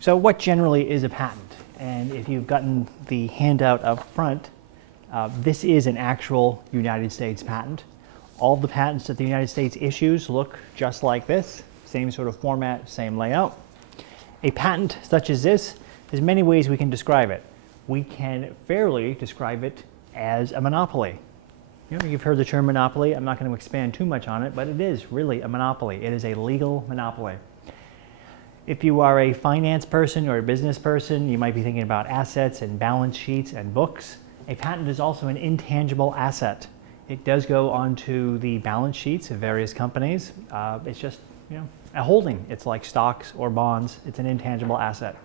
So what generally is a patent? And if you've gotten the handout up front, this is an actual United States patent. All the patents that the United States issues look just like this, same sort of format, same layout. A patent such as this, there's many ways we can describe it. We can fairly describe it as a monopoly. You know, you've heard the term monopoly. I'm not going to expand too much on it, but it is really a monopoly. It is a legal monopoly. If you are a finance person or a business person, you might be thinking about assets and balance sheets and books. A patent is also an intangible asset. It does go onto the balance sheets of various companies. It's just, a holding. It's like stocks or bonds. It's an intangible asset.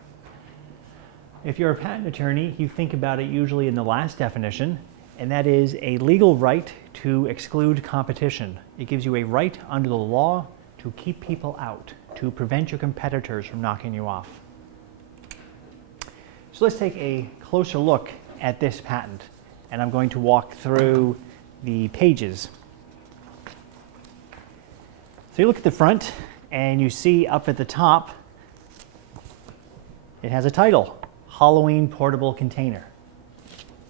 If you're a patent attorney, you think about it usually in the last definition, and that is a legal right to exclude competition. It gives you a right under the law to keep people out, to prevent your competitors from knocking you off. So let's take a closer look at this patent, and I'm going to walk through the pages. So you look at the front, and you see up at the top, it has a title, Halloween Portable Container.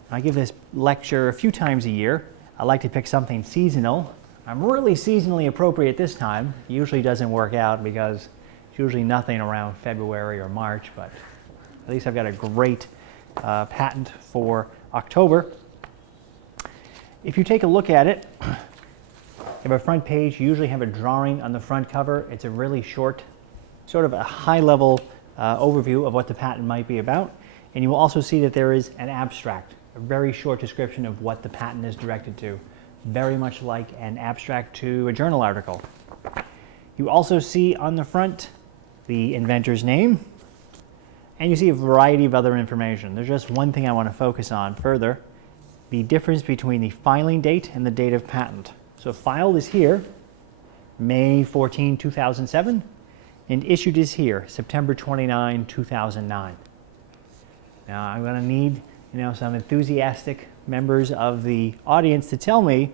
I give this lecture a few times a year. I like to pick something seasonal. I'm really seasonally appropriate this time. It usually doesn't work out because it's usually nothing around February or March, but at least I've got a great patent for October. If you take a look at it, you have a front page. You usually have a drawing on the front cover. It's a really short, sort of a high-level overview of what the patent might be about. And you will also see that there is an abstract, a very short description of what the patent is directed to, very much like an abstract to a journal article. You also see on the front the inventor's name, and you see a variety of other information. There's just one thing I want to focus on further, the difference between the filing date and the date of patent. So filed is here, May 14, 2007, and issued is here, September 29, 2009. Now I'm going to need some enthusiastic members of the audience to tell me,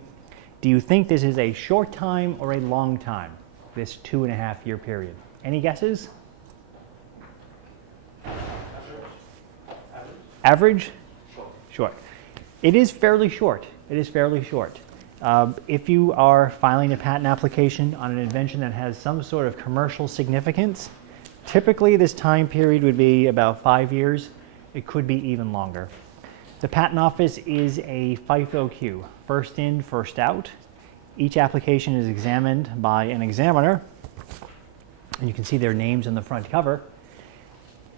do you think this is a short time or a long time, this 2.5-year period? Any guesses? Average? Short. It is fairly short. It is fairly short. If you are filing a patent application on an invention that has some sort of commercial significance, typically this time period would be about 5 years. It could be even longer. The Patent Office is a FIFO queue, first in, first out. Each application is examined by an examiner, and you can see their names on the front cover.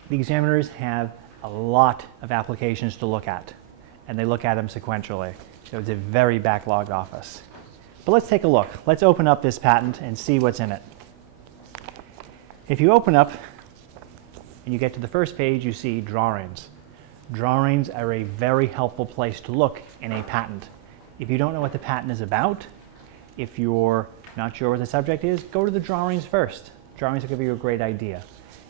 The examiners have a lot of applications to look at, and they look at them sequentially. So it's a very backlogged office. But let's take a look. Let's open up this patent and see what's in it. If you open up and you get to the first page, you see drawings. Drawings are a very helpful place to look in a patent. If you don't know what the patent is about, if you're not sure what the subject is, go to the drawings first. Drawings will give you a great idea.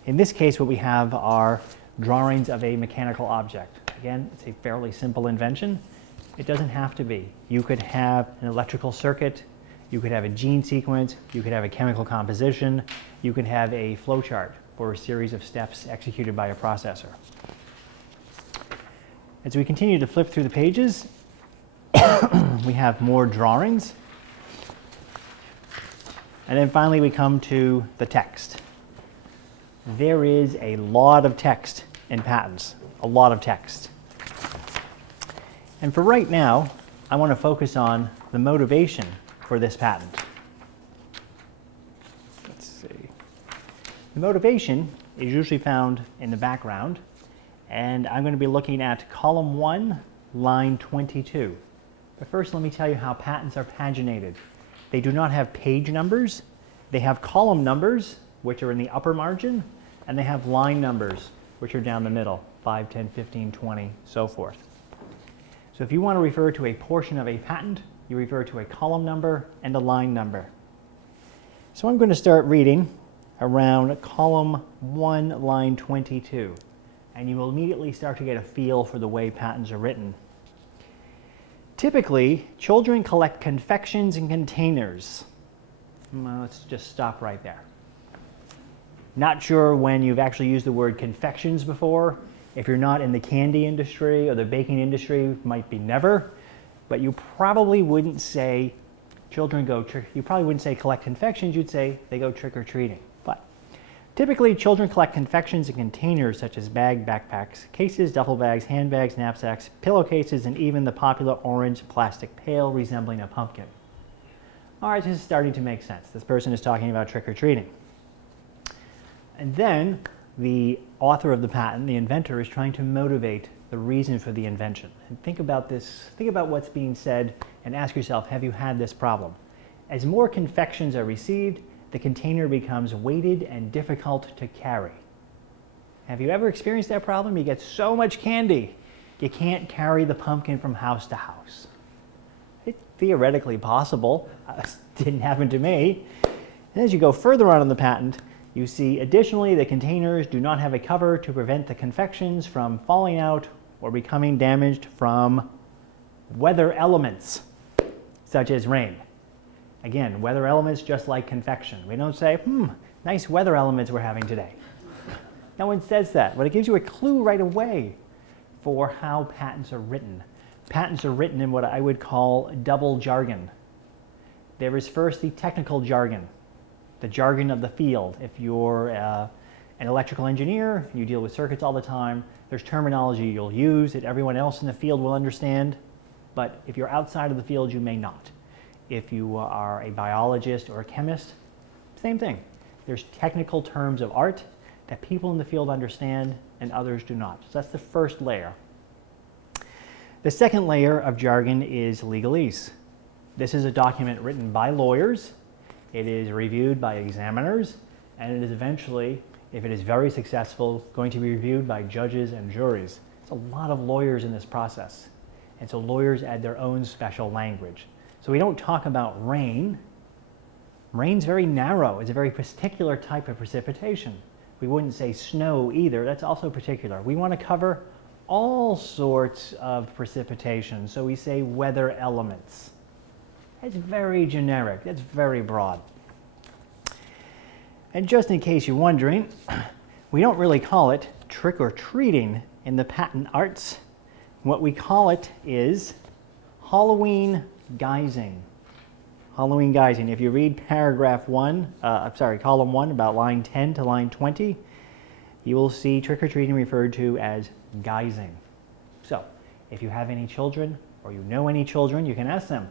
In this case, what we have are drawings of a mechanical object. Again, it's a fairly simple invention. It doesn't have to be. You could have an electrical circuit, you could have a gene sequence, you could have a chemical composition, you could have a flowchart for a series of steps executed by a processor. As we continue to flip through the pages, we have more drawings. And then finally we come to the text. There is a lot of text in patents, a lot of text. And for right now, I want to focus on the motivation for this patent. Let's see. The motivation is usually found in the background, and I'm going to be looking at column 1, line 22. But first, let me tell you how patents are paginated. They do not have page numbers. They have column numbers, which are in the upper margin, and they have line numbers, which are down the middle, 5, 10, 15, 20, so forth. So if you want to refer to a portion of a patent, you refer to a column number and a line number. So I'm going to start reading around column 1, line 22, and you will immediately start to get a feel for the way patents are written. Typically, children collect confections in containers. Well, let's just stop right there. Not sure when you've actually used the word confections before. If you're not in the candy industry or the baking industry, might be never. But you probably wouldn't say children go trick. You probably wouldn't say collect confections. You'd say they go trick or treating. But typically, children collect confections in containers such as backpacks, cases, duffel bags, handbags, knapsacks, pillowcases, and even the popular orange plastic pail resembling a pumpkin. All right, this is starting to make sense. This person is talking about trick or treating. And then the author of the patent, the inventor, is trying to motivate the reason for the invention. And think about this, think about what's being said and ask yourself, have you had this problem? As more confections are received, the container becomes weighted and difficult to carry. Have you ever experienced that problem? You get so much candy, you can't carry the pumpkin from house to house. It's theoretically possible. Didn't happen to me. And as you go further on in the patent, you see, additionally, the containers do not have a cover to prevent the confections from falling out or becoming damaged from weather elements, such as rain. Again, weather elements just like confection. We don't say, nice weather elements we're having today. No one says that, but it gives you a clue right away for how patents are written. Patents are written in what I would call double jargon. There is first the technical jargon, the jargon of the field. If you're an electrical engineer, you deal with circuits all the time, there's terminology you'll use that everyone else in the field will understand, but if you're outside of the field, you may not. If you are a biologist or a chemist, same thing. There's technical terms of art that people in the field understand and others do not. So that's the first layer. The second layer of jargon is legalese. This is a document written by lawyers. It is reviewed by examiners, and it is eventually, if it is very successful, going to be reviewed by judges and juries. It's a lot of lawyers in this process, and so lawyers add their own special language. So we don't talk about rain. Rain's very narrow. It's a very particular type of precipitation. We wouldn't say snow either. That's also particular. We want to cover all sorts of precipitation, so we say weather elements. It's very generic. It's very broad. And just in case you're wondering, we don't really call it trick or treating in the patent arts. What we call it is Halloween guising. Halloween guising. If you read column 1, about line 10 to line 20, you will see trick or treating referred to as guising. So, if you have any children or you know any children, you can ask them,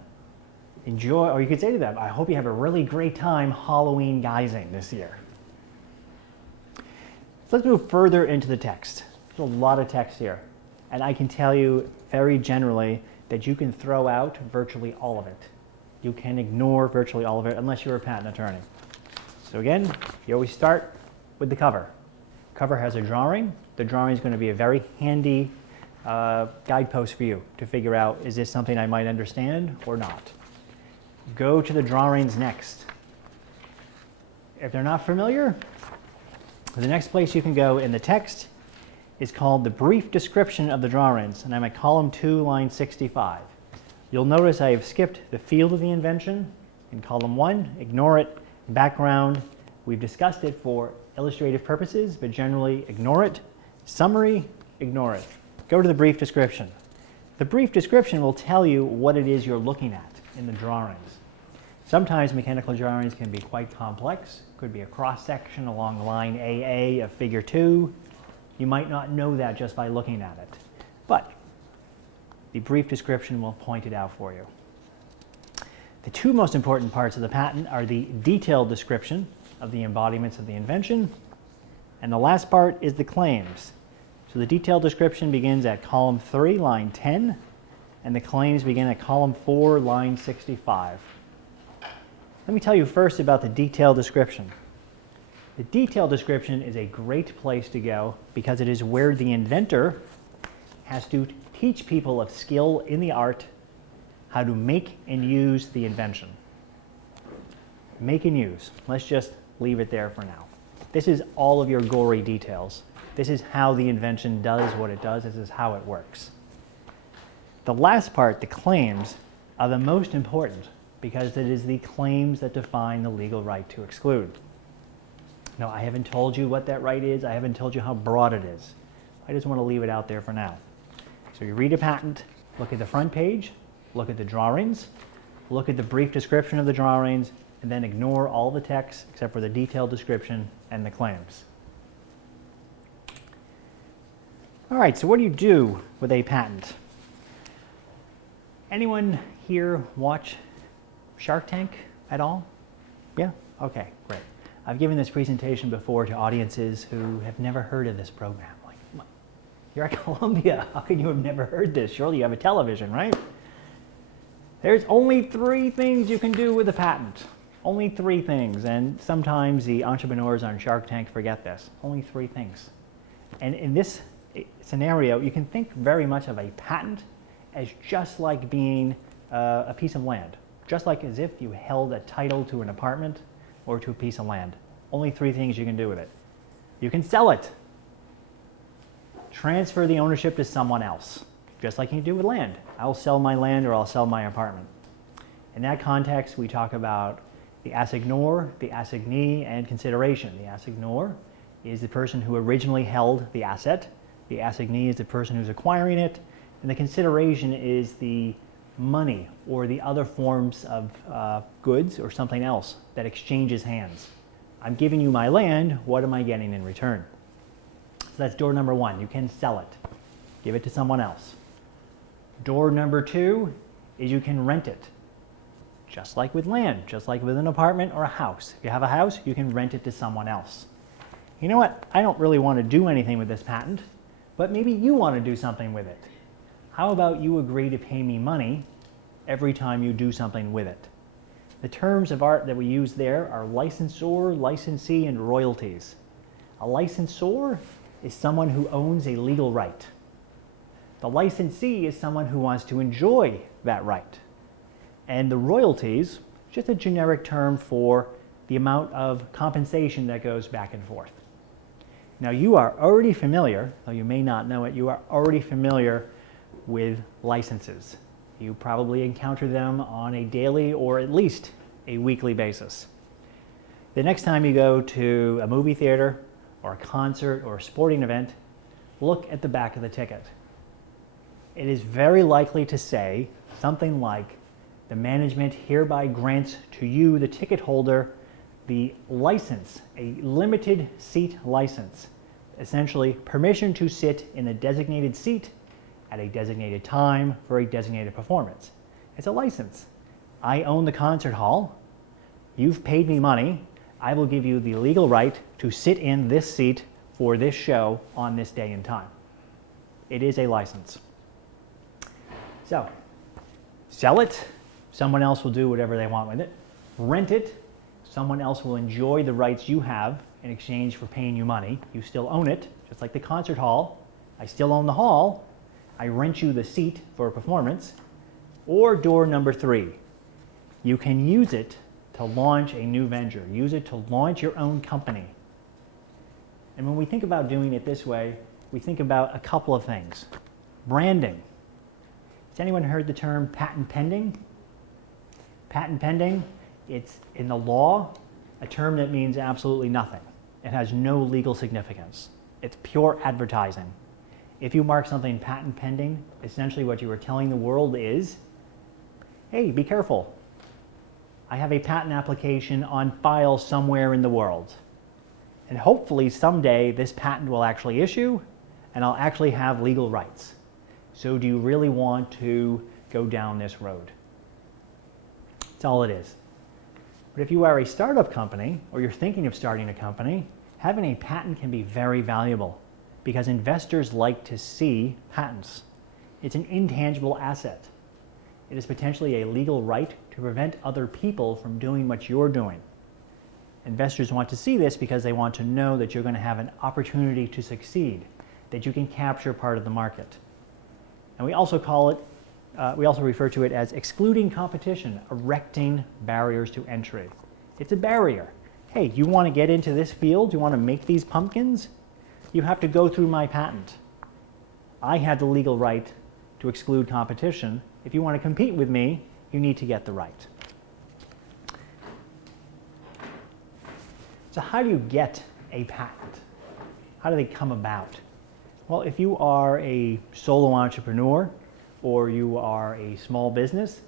enjoy, or you could say to them, I hope you have a really great time Halloween guising this year. So let's move further into the text. There's a lot of text here, and I can tell you very generally that you can throw out virtually all of it. You can ignore virtually all of it unless you're a patent attorney. So again, you always start with the cover. Cover has a drawing. The drawing is going to be a very handy guidepost for you to figure out, is this something I might understand or not? Go to the drawings next. If they're not familiar, the next place you can go in the text is called the brief description of the drawings, and I'm at column 2, line 65. You'll notice I have skipped the field of the invention in column 1. Ignore it. Background, we've discussed it for illustrative purposes, but generally ignore it. Summary, ignore it. Go to the brief description. The brief description will tell you what it is you're looking at in the drawings. Sometimes mechanical drawings can be quite complex. Could be a cross-section along line AA of figure 2. You might not know that just by looking at it, but the brief description will point it out for you. The two most important parts of the patent are the detailed description of the embodiments of the invention, and the last part is the claims. So the detailed description begins at column 3, line 10, and the claims begin at column 4, line 65. Let me tell you first about the detailed description. The detailed description is a great place to go because it is where the inventor has to teach people of skill in the art how to make and use the invention. Make and use. Let's just leave it there for now. This is all of your gory details. This is how the invention does what it does. This is how it works. The last part, the claims, are the most important because it is the claims that define the legal right to exclude. No, I haven't told you what that right is. I haven't told you how broad it is. I just want to leave it out there for now. So you read a patent, look at the front page, look at the drawings, look at the brief description of the drawings, and then ignore all the text except for the detailed description and the claims. All right, so what do you do with a patent? Anyone here watch Shark Tank at all? Yeah? Okay, great. I've given this presentation before to audiences who have never heard of this program. Like, you're at Columbia. How can you have never heard this? Surely you have a television, right? There's only 3 things you can do with a patent. Only 3 things. And sometimes the entrepreneurs on Shark Tank forget this. Only 3 things. And in this scenario, you can think very much of a patent as just like being a piece of land. Just like as if you held a title to an apartment or to a piece of land. Only 3 things you can do with it. You can sell it. Transfer the ownership to someone else. Just like you do with land. I'll sell my land or I'll sell my apartment. In that context, we talk about the assignor, the assignee, and consideration. The assignor is the person who originally held the asset. The assignee is the person who's acquiring it. And the consideration is the money or the other forms of goods or something else that exchanges hands. I'm giving you my land, what am I getting in return? So that's door number 1. You can sell it. Give it to someone else. Door number 2 is you can rent it. Just like with land, just like with an apartment or a house. If you have a house, you can rent it to someone else. You know what? I don't really want to do anything with this patent, but maybe you want to do something with it. How about you agree to pay me money every time you do something with it? The terms of art that we use there are licensor, licensee, and royalties. A licensor is someone who owns a legal right. The licensee is someone who wants to enjoy that right. And the royalties, just a generic term for the amount of compensation that goes back and forth. Now you are already familiar, though you may not know it, you are already familiar with licenses. You probably encounter them on a daily or at least a weekly basis. The next time you go to a movie theater or a concert or a sporting event, look at the back of the ticket. It is very likely to say something like, the management hereby grants to you, the ticket holder, the license, a limited seat license, essentially permission to sit in a designated seat at a designated time for a designated performance. It's a license. I own the concert hall. You've paid me money. I will give you the legal right to sit in this seat for this show on this day and time. It is a license. So, sell it. Someone else will do whatever they want with it. Rent it. Someone else will enjoy the rights you have in exchange for paying you money. You still own it, just like the concert hall. I still own the hall. I rent you the seat for a performance. Or door number 3, you can use it to launch a new venture. Use it to launch your own company. And when we think about doing it this way, we think about a couple of things. Branding. Has anyone heard the term patent pending? Patent pending, it's in the law a term that means absolutely nothing. It has no legal significance. It's pure advertising. If you mark something patent pending, essentially what you are telling the world is, hey, be careful. I have a patent application on file somewhere in the world. And hopefully someday this patent will actually issue and I'll actually have legal rights. So do you really want to go down this road? That's all it is. But if you are a startup company or you're thinking of starting a company, having a patent can be very valuable because investors like to see patents. It's an intangible asset. It is potentially a legal right to prevent other people from doing what you're doing. Investors want to see this because they want to know that you're going to have an opportunity to succeed, that you can capture part of the market. And we also call it, we also refer to it as excluding competition, erecting barriers to entry. It's a barrier. Hey, you want to get into this field? You want to make these pumpkins? You have to go through my patent. I have the legal right to exclude competition. If you want to compete with me, you need to get the right. So how do you get a patent? How do they come about? Well, if you are a solo entrepreneur or you are a small business,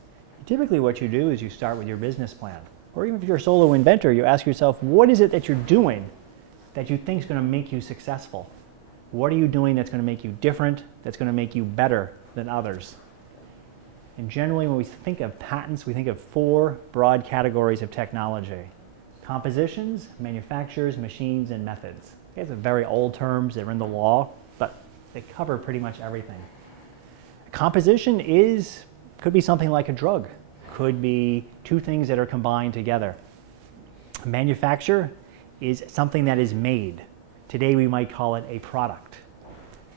typically what you do is you start with your business plan. Or even if you're a solo inventor, you ask yourself, what is it that you're doing that you think is going to make you successful? What are you doing that's going to make you different, that's going to make you better than others? And generally, when we think of patents, we think of 4 broad categories of technology: compositions, manufacturers, machines, and methods. These are very old terms, they're in the law, but they cover pretty much everything. Composition could be something like a drug, could be 2 things that are combined together. A manufacture is something that is made. Today we might call it a product.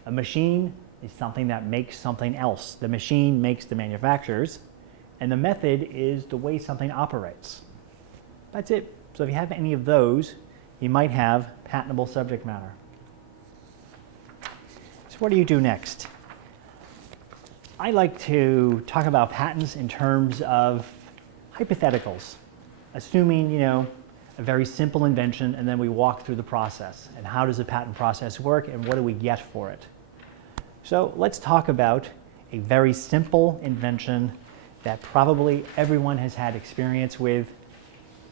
A machine is something that makes something else. The machine makes the manufacturers, and the method is the way something operates. That's it. So if you have any of those, you might have patentable subject matter. So what do you do next? I like to talk about patents in terms of hypotheticals, assuming, a very simple invention, and then we walk through the process. And how does the patent process work, and what do we get for it? So let's talk about a very simple invention that probably everyone has had experience with.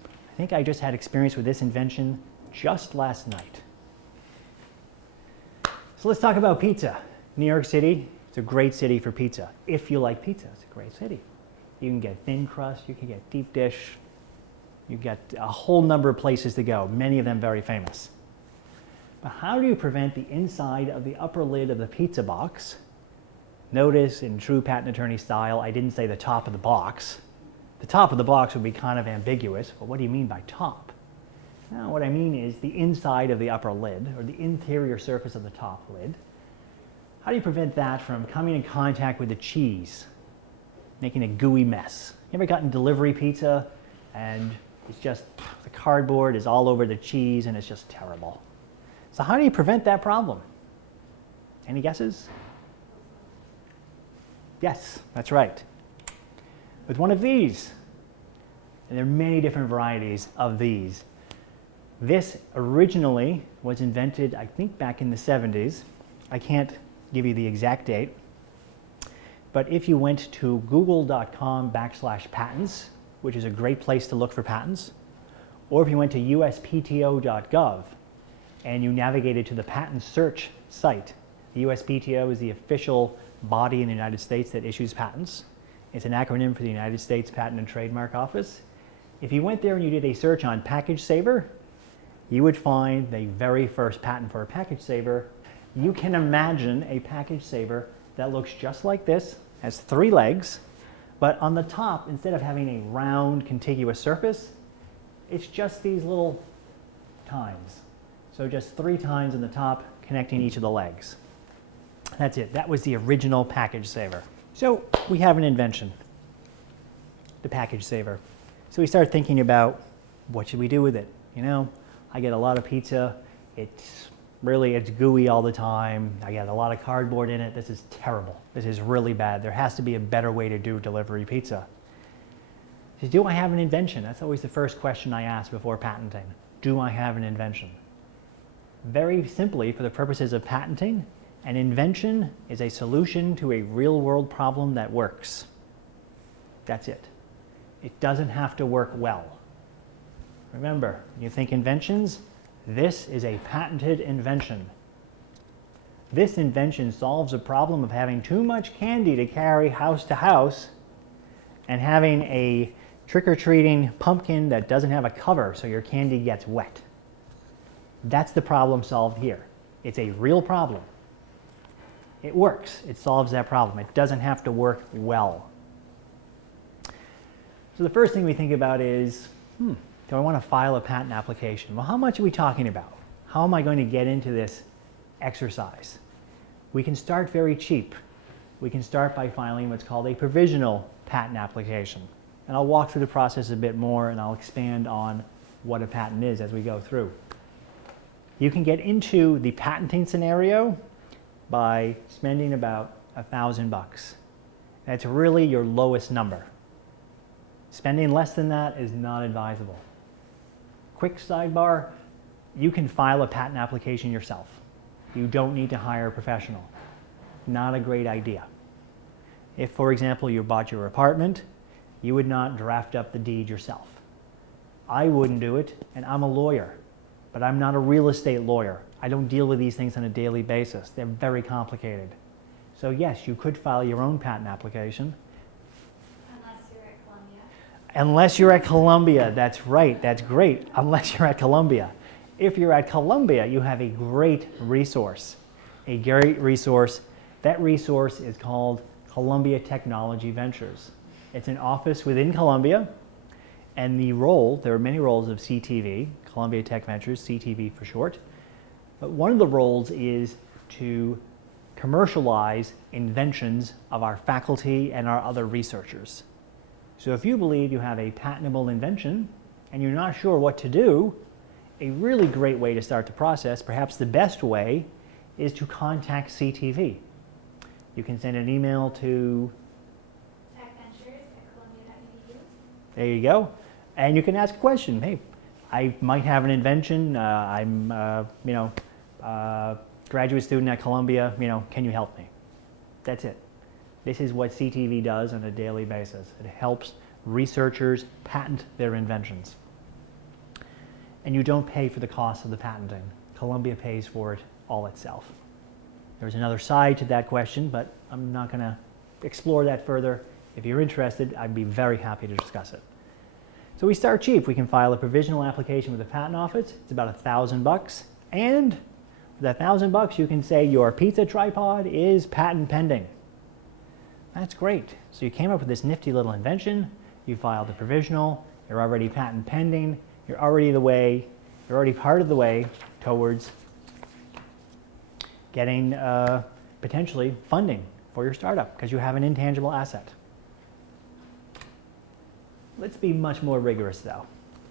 I think I just had experience with this invention just last night. So let's talk about pizza. New York City, it's a great city for pizza. If you like pizza, it's a great city. You can get thin crust, you can get deep dish, you get a whole number of places to go, many of them very famous. But how do you prevent the inside of the upper lid of the pizza box? Notice, in true patent attorney style, I didn't say the top of the box. The top of the box would be kind of ambiguous, but what do you mean by top? Now, what I mean is the inside of the upper lid, or the interior surface of the top lid. How do you prevent that from coming in contact with the cheese, making a gooey mess? You ever gotten delivery pizza and it's just, the cardboard is all over the cheese and it's just terrible? So how do you prevent that problem? Any guesses? Yes, that's right. With one of these. And there are many different varieties of these. This originally was invented, I think, back in the 70s. I can't give you the exact date. But if you went to google.com/patents, which is a great place to look for patents, or if you went to uspto.gov and you navigated to the patent search site. The USPTO is the official body in the United States that issues patents. It's an acronym for the United States Patent and Trademark Office. If you went there and you did a search on package saver, you would find the very first patent for a package saver. You can imagine a package saver that looks just like this, has 3 legs, but on the top, instead of having a round contiguous surface, it's just these little tines. So just 3 tines in the top connecting each of the legs. That's it. That was the original package saver. So we have an invention, the package saver. So we start thinking about what should we do with it? I get a lot of pizza. It's gooey all the time. I get a lot of cardboard in it. This is terrible. This is really bad. There has to be a better way to do delivery pizza. So do I have an invention? That's always the first question I ask before patenting. Do I have an invention? Very simply, for the purposes of patenting, an invention is a solution to a real-world problem that works. That's it. It doesn't have to work well. Remember, you think inventions? This is a patented invention. This invention solves a problem of having too much candy to carry house to house and having a trick-or-treating pumpkin that doesn't have a cover so your candy gets wet. That's the problem solved here. It's a real problem. It works. It solves that problem. It doesn't have to work well. So the first thing we think about is, do I want to file a patent application? Well, how much are we talking about? How am I going to get into this exercise? We can start very cheap. We can start by filing what's called a provisional patent application. And I'll walk through the process a bit more and I'll expand on what a patent is as we go through. You can get into the patenting scenario by spending about $1,000. That's really your lowest number. Spending less than that is not advisable. Quick sidebar, you can file a patent application yourself. You don't need to hire a professional. Not a great idea. If, for example, you bought your apartment, you would not draft up the deed yourself. I wouldn't do it, and I'm a lawyer, but I'm not a real estate lawyer. I don't deal with these things on a daily basis. They're very complicated. So yes, you could file your own patent application. Unless you're at Columbia. Unless you're at Columbia, that's right, that's great, unless you're at Columbia. If you're at Columbia, you have a great resource. A great resource. That resource is called Columbia Technology Ventures. It's an office within Columbia, and the role, there are many roles of CTV, Columbia Tech Ventures, CTV for short, but one of the roles is to commercialize inventions of our faculty and our other researchers. So if you believe you have a patentable invention and you're not sure what to do, a really great way to start the process, perhaps the best way, is to contact CTV. You can send an email to techventures.columbia.edu. there you go, and you can ask a question. Hey, I might have an invention. I'm graduate student at Columbia. Can you help me? That's it. This is what CTV does on a daily basis. It helps researchers patent their inventions. And you don't pay for the cost of the patenting. Columbia pays for it all itself. There's another side to that question, but I'm not going to explore that further. If you're interested, I'd be very happy to discuss it. So we start cheap. We can file a provisional application with the patent office. It's about $1,000. And for that $1,000, you can say your pizza tripod is patent pending. That's great. So you came up with this nifty little invention. You filed the provisional. You're already patent pending. You're already part of the way towards getting potentially funding for your startup because you have an intangible asset. Let's be much more rigorous though.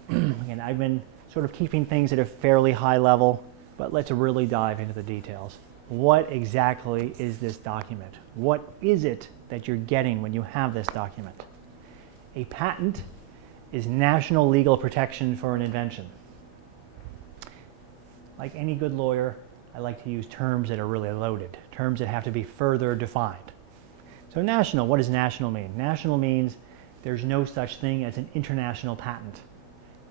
Again, I've been sort of keeping things at a fairly high level, but let's really dive into the details. What exactly is this document? What is it that you're getting when you have this document? A patent is national legal protection for an invention. Like any good lawyer, I like to use terms that are really loaded, terms that have to be further defined. So national, what does national mean? National means there's no such thing as an international patent.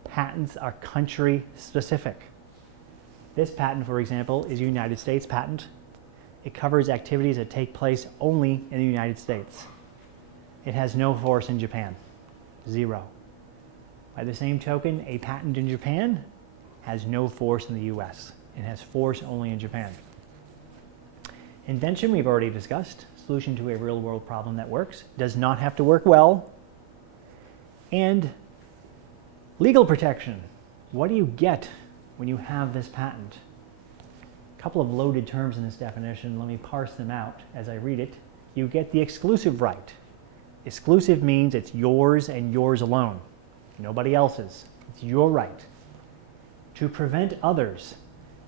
Patents are country specific. This patent, for example, is a United States patent. It covers activities that take place only in the United States. It has no force in Japan, 0. By the same token, a patent in Japan has no force in the US. It has force only in Japan. Invention, we've already discussed. Solution to a real-world problem that works. Does not have to work well. And legal protection. What do you get when you have this patent? A couple of loaded terms in this definition. Let me parse them out as I read it. You get the exclusive right. Exclusive means it's yours and yours alone. Nobody else's. It's your right. To prevent others.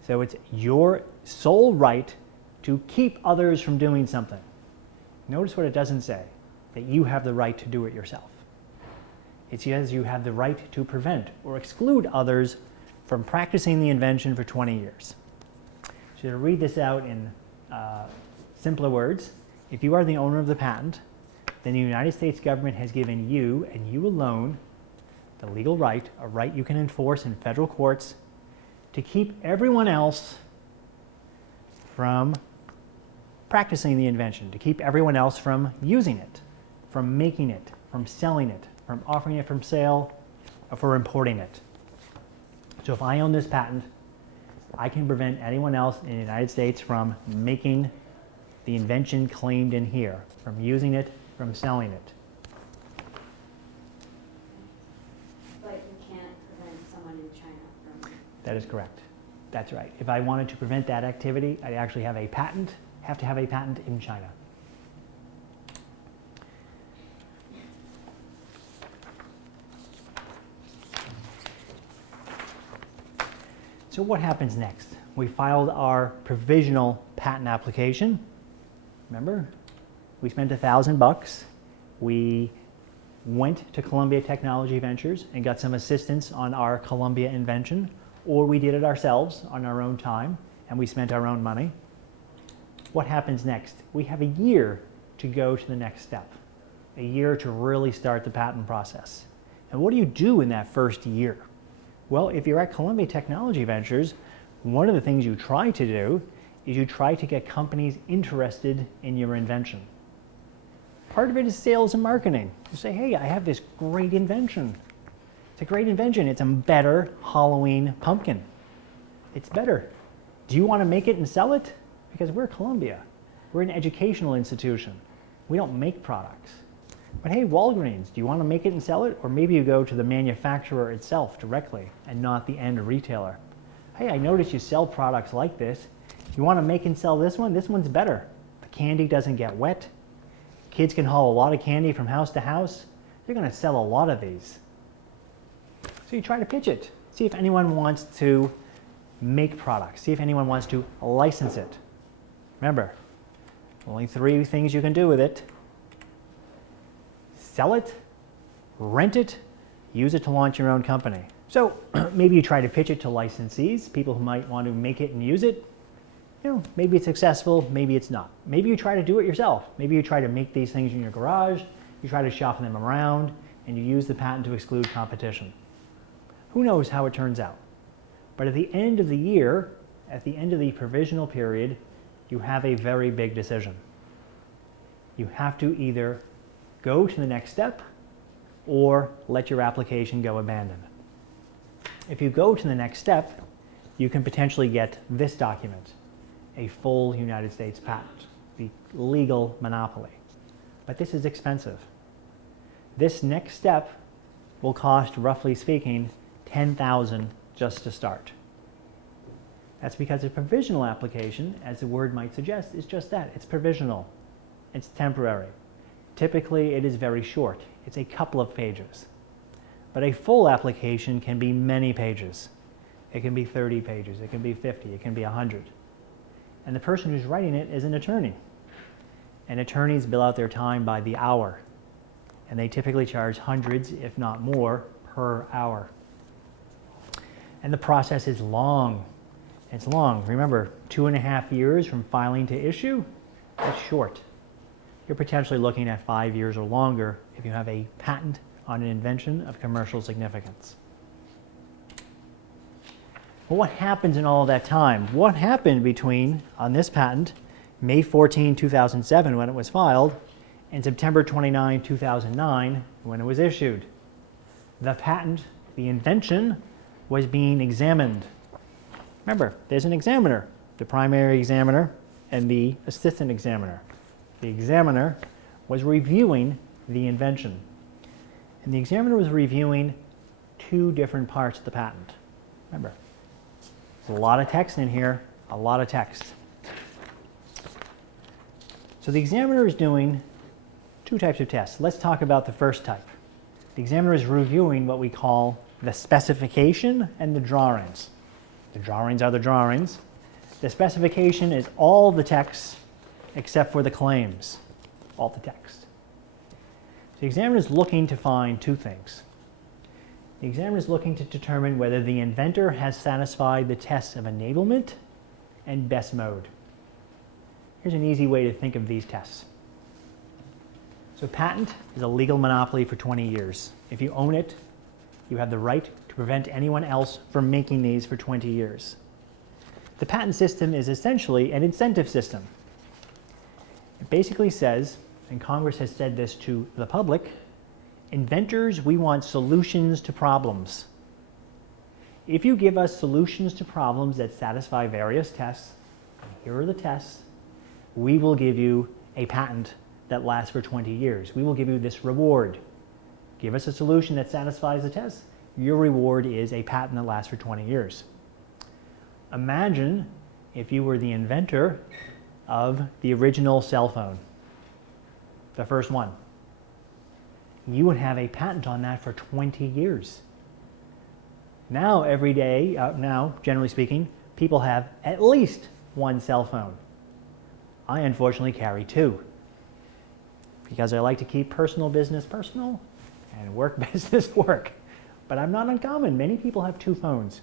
So it's your sole right to keep others from doing something. Notice what it doesn't say, that you have the right to do it yourself. It says you have the right to prevent or exclude others from practicing the invention for 20 years. So to read this out in simpler words, if you are the owner of the patent, then the United States government has given you and you alone the legal right, a right you can enforce in federal courts, to keep everyone else from practicing the invention, to keep everyone else from using it, from making it, from selling it, from offering it for sale, or for importing it. So if I own this patent, I can prevent anyone else in the United States from making the invention claimed in here, from using it, from selling it. But you can't prevent someone in China from... That is correct. That's right. If I wanted to prevent that activity, I'd actually have a patent, have to have a patent in China. So what happens next? We filed our provisional patent application. Remember, we spent $1,000. We went to Columbia Technology Ventures and got some assistance on our Columbia invention. or we did it ourselves on our own time and we spent our own money. What happens next? We have a year to go to the next step, a year to really start the patent process. And what do you do in that first year? Well, if you're at Columbia Technology Ventures, one of the things you try to do is you try to get companies interested in your invention. Part of it is sales and marketing. You say, hey, I have this great invention. It's a great invention. It's a better Halloween pumpkin. It's better. Do you want to make it and sell it? Because we're Columbia. We're an educational institution. We don't make products. But hey, Walgreens, do you want to make it and sell it? Or maybe you go to the manufacturer itself directly and not the end retailer. Hey, I noticed you sell products like this. You want to make and sell this one? This one's better. The candy doesn't get wet. Kids can haul a lot of candy from house to house. You're going to sell a lot of these. So you try to pitch it. See if anyone wants to make products. See if anyone wants to license it. Remember, only 3 things you can do with it. Sell it, rent it, use it to launch your own company. So maybe you try to pitch it to licensees, people who might want to make it and use it. You know, maybe it's successful, maybe it's not. Maybe you try to do it yourself. Maybe you try to make these things in your garage, you try to shop them around, and you use the patent to exclude competition. Who knows how it turns out? But at the end of the year, at the end of the provisional period, you have a very big decision. You have to either go to the next step or let your application go abandoned. If you go to the next step, you can potentially get this document, a full United States patent, the legal monopoly. But this is expensive. This next step will cost, roughly speaking, $10,000 just to start. That's because a provisional application, as the word might suggest, is just that. It's provisional. It's temporary. Typically, it is very short. It's a couple of pages. But a full application can be many pages. It can be 30 pages. It can be 50. It can be 100. And the person who's writing it is an attorney. And attorneys bill out their time by the hour. And they typically charge hundreds, if not more, per hour. And the process is long. It's long. Remember, 2.5 years from filing to issue? That's short. You're potentially looking at 5 years or longer if you have a patent on an invention of commercial significance. Well, what happens in all of that time? What happened between, on this patent, May 14, 2007 when it was filed, and September 29, 2009 when it was issued? The patent, the invention, was being examined. Remember, there's an examiner, the primary examiner and the assistant examiner. The examiner was reviewing the invention. And the examiner was reviewing 2 different parts of the patent. Remember, there's a lot of text in here, a lot of text. So the examiner is doing 2 types of tests. Let's talk about the first type. The examiner is reviewing what we call the specification and the drawings. The drawings are the drawings. The specification is all the text except for the claims, all the text. So the examiner is looking to find 2 things. The examiner is looking to determine whether the inventor has satisfied the tests of enablement and best mode. Here's an easy way to think of these tests. So patent is a legal monopoly for 20 years. If you own it, you have the right to prevent anyone else from making these for 20 years. The patent system is essentially an incentive system. It basically says, and Congress has said this to the public, inventors, we want solutions to problems. If you give us solutions to problems that satisfy various tests, and here are the tests, we will give you a patent that lasts for 20 years. We will give you this reward. Give us a solution that satisfies the test. Your reward is a patent that lasts for 20 years. Imagine if you were the inventor of the original cell phone, the first one. You would have a patent on that for 20 years. Now, every day, generally speaking, people have at least 1 cell phone. I unfortunately carry 2 because I like to keep personal business personal and work business work. But I'm not uncommon. Many people have 2 phones.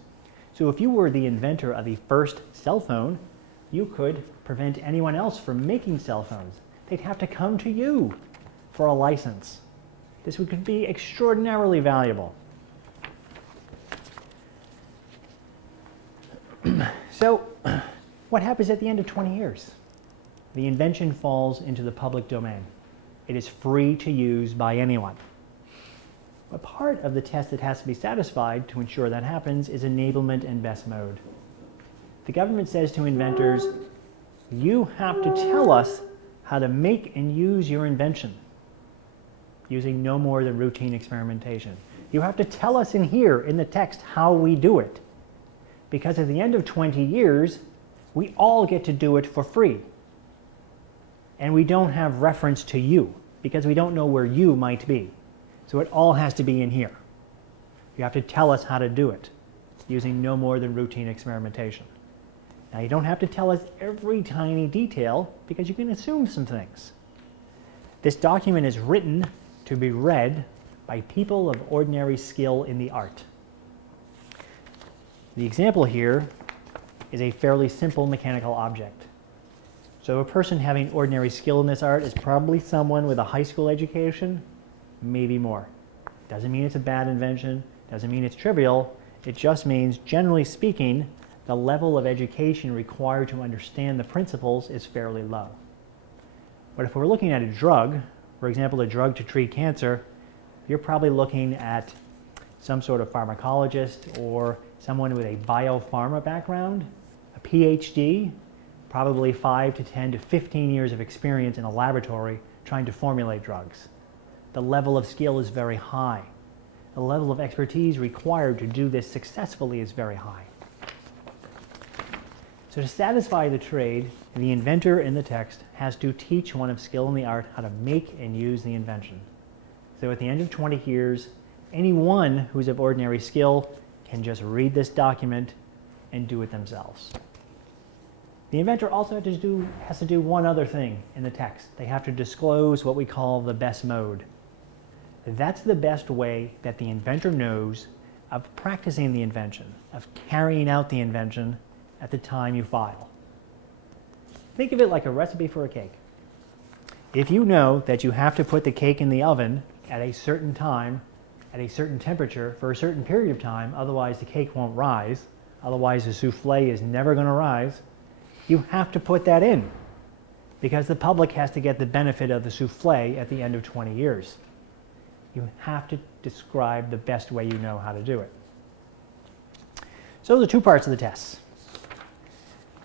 So if you were the inventor of the first cell phone, you could prevent anyone else from making cell phones. They'd have to come to you for a license. This could be extraordinarily valuable. So what happens at the end of 20 years? The invention falls into the public domain. It is free to use by anyone. But part of the test that has to be satisfied to ensure that happens is enablement and best mode. The government says to inventors, you have to tell us how to make and use your invention using no more than routine experimentation. You have to tell us in here, in the text, how we do it. Because at the end of 20 years, we all get to do it for free. And we don't have reference to you, because we don't know where you might be. So it all has to be in here. You have to tell us how to do it using no more than routine experimentation. Now, you don't have to tell us every tiny detail, because you can assume some things. This document is written to be read by people of ordinary skill in the art. The example here is a fairly simple mechanical object. So a person having ordinary skill in this art is probably someone with a high school education, maybe more. Doesn't mean it's a bad invention, doesn't mean it's trivial. It just means, generally speaking, the level of education required to understand the principles is fairly low. But if we're looking at a drug, for example, a drug to treat cancer, you're probably looking at some sort of pharmacologist or someone with a biopharma background, a Ph.D., probably 5 to 10 to 15 years of experience in a laboratory trying to formulate drugs. The level of skill is very high. The level of expertise required to do this successfully is very high. So to satisfy the trade, the inventor in the text has to teach one of skill in the art how to make and use the invention. So at the end of 20 years, anyone who's of ordinary skill can just read this document and do it themselves. The inventor also has to do one other thing in the text. They have to disclose what we call the best mode. That's the best way that the inventor knows of practicing the invention, of carrying out the invention at the time you file. Think of it like a recipe for a cake. If you know that you have to put the cake in the oven at a certain time, at a certain temperature, for a certain period of time, otherwise the cake won't rise, otherwise the souffle is never going to rise, you have to put that in, because the public has to get the benefit of the souffle at the end of 20 years. You have to describe the best way you know how to do it. So those are two parts of the test.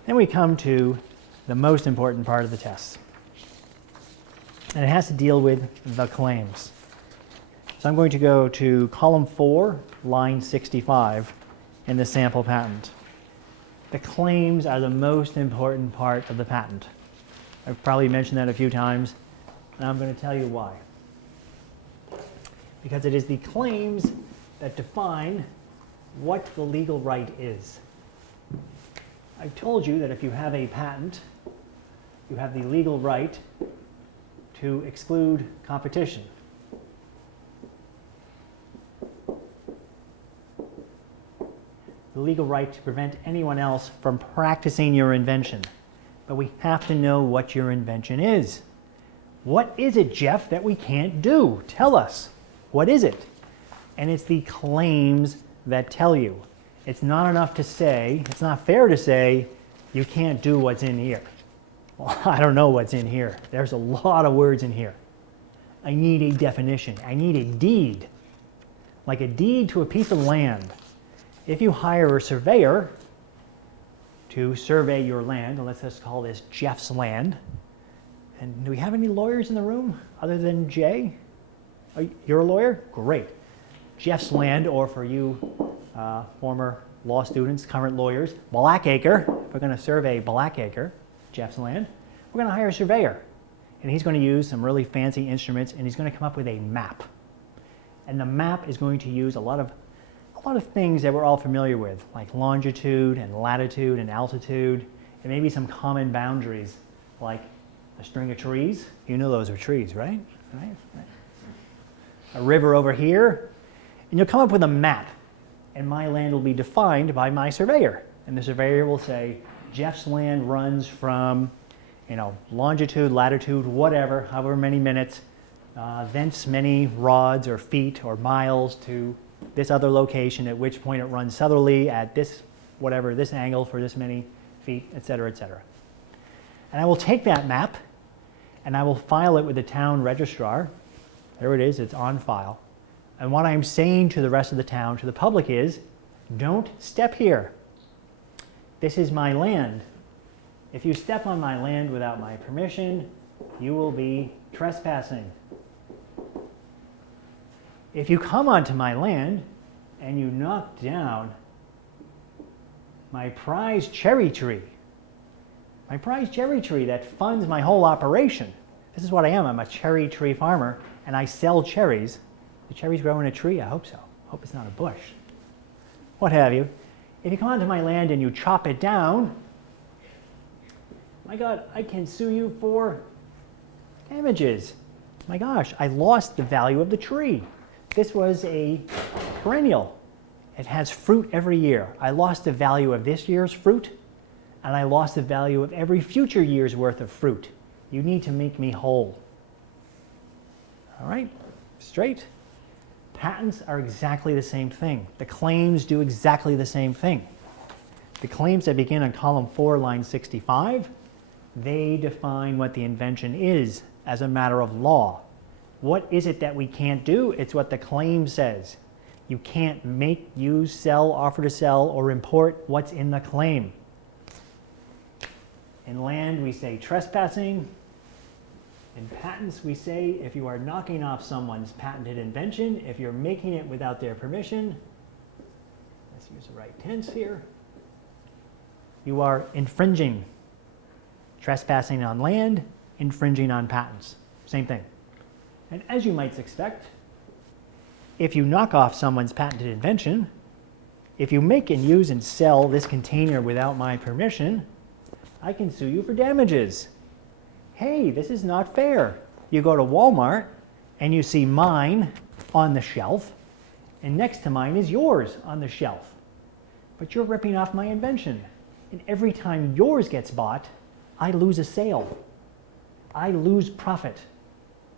Then we come to the most important part of the test. And it has to deal with the claims. So I'm going to go to column 4, line 65 in the sample patent. The claims are the most important part of the patent. I've probably mentioned that a few times, and I'm going to tell you why. Because it is the claims that define what the legal right is. I've told you that if you have a patent, you have the legal right to exclude competition. The legal right to prevent anyone else from practicing your invention. But we have to know what your invention is. What is it, Jeff, that we can't do? Tell us. What is it? And it's the claims that tell you. It's not enough to say, it's not fair to say, you can't do what's in here. Well, I don't know what's in here. There's a lot of words in here. I need a definition. I need a deed. Like a deed to a piece of land. If you hire a surveyor to survey your land, and let's just call this Jeff's land, and do we have any lawyers in the room other than Jay? You're a lawyer? Great. Jeff's land, or for you former law students, current lawyers, Blackacre. If we're going to survey Blackacre, Jeff's land, we're going to hire a surveyor. And he's going to use some really fancy instruments, and he's going to come up with a map. And the map is going to use a lot of things that we're all familiar with, like longitude and latitude and altitude, and maybe some common boundaries, like a string of trees. You know those are trees, right? Right. A river over here. And you'll come up with a map. and my land will be defined by my surveyor. And the surveyor will say, Jeff's land runs from, longitude, latitude, whatever, however many minutes, thence many rods or feet or miles to this other location, at which point it runs southerly at this, whatever, this angle for this many feet, et cetera, et cetera. And I will take that map and I will file it with the town registrar. There it is, it's on file. And what I'm saying to the rest of the town, to the public is, don't step here. This is my land. If you step on my land without my permission, you will be trespassing. If you come onto my land and you knock down my prized cherry tree that funds my whole operation. This is what I am. I'm a cherry tree farmer, and I sell cherries. The cherries grow in a tree? I hope so. I hope it's not a bush. What have you. If you come onto my land and you chop it down, my God, I can sue you for damages. My gosh, I lost the value of the tree. This was a perennial. It has fruit every year. I lost the value of this year's fruit, and I lost the value of every future year's worth of fruit. You need to make me whole. All right, straight? Patents are exactly the same thing. The claims do exactly the same thing. The claims that begin on column 4, line 65, they define what the invention is as a matter of law. What is it that we can't do? It's what the claim says. You can't make, use, sell, offer to sell, or import what's in the claim. In land, we say trespassing. In patents, we say if you are knocking off someone's patented invention, if you're making it without their permission, let's use the right tense here, you are infringing. Trespassing on land, infringing on patents. Same thing. And as you might expect, if you knock off someone's patented invention, if you make and use and sell this container without my permission, I can sue you for damages. Hey, this is not fair. You go to Walmart and you see mine on the shelf, and next to mine is yours on the shelf. But you're ripping off my invention. And every time yours gets bought, I lose a sale. I lose profit